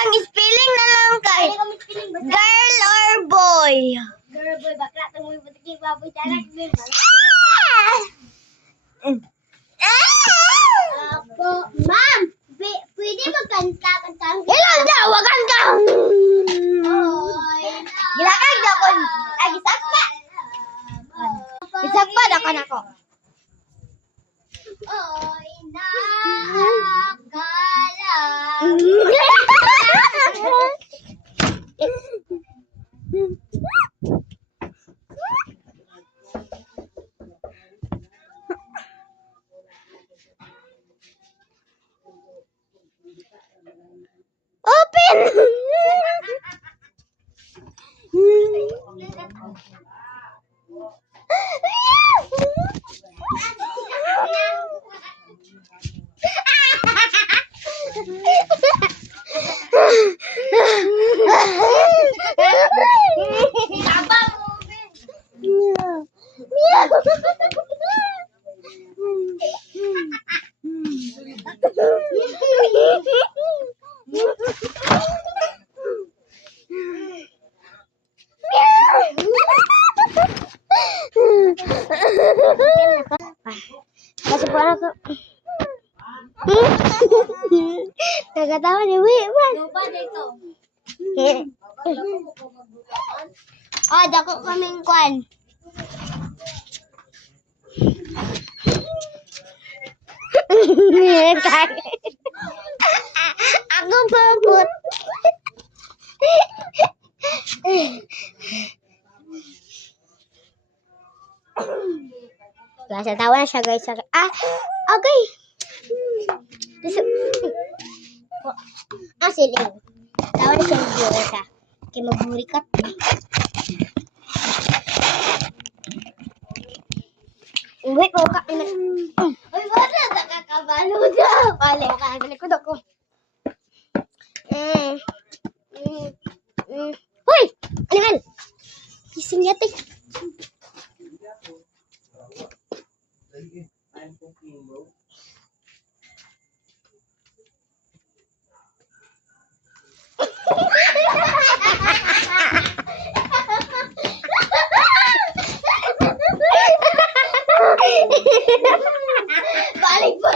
Ang spelling na lang kay girl or boy. Girl, boy, bakla. Tunggu yung putik yung baboy. Talag, girl. Ako, ma'am, pwede magkanta. Ilang dawagan ka. Oy, Gilakag na ko. Ay, isakpa. Isakpa na ka na ko. oy, nakala. Open! Tabang mo, Kasi po ako. Nagkatawa ni Wiman. Lupa dito. Oh, dako kaming kwan. Ako babot. Nasa tawa na siya guys. Okay. Siling. Tawa na siya ng viewer siya. Kaya magburikat. Wait, ko ka. Uy, wala. Nakakabalo na. Wala, nakagalit ko ako. Hoy! Animal! Kising yate. Balik po.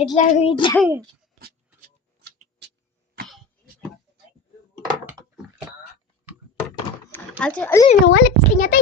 Wait lang, wait lang. Alin, nawala kising yate.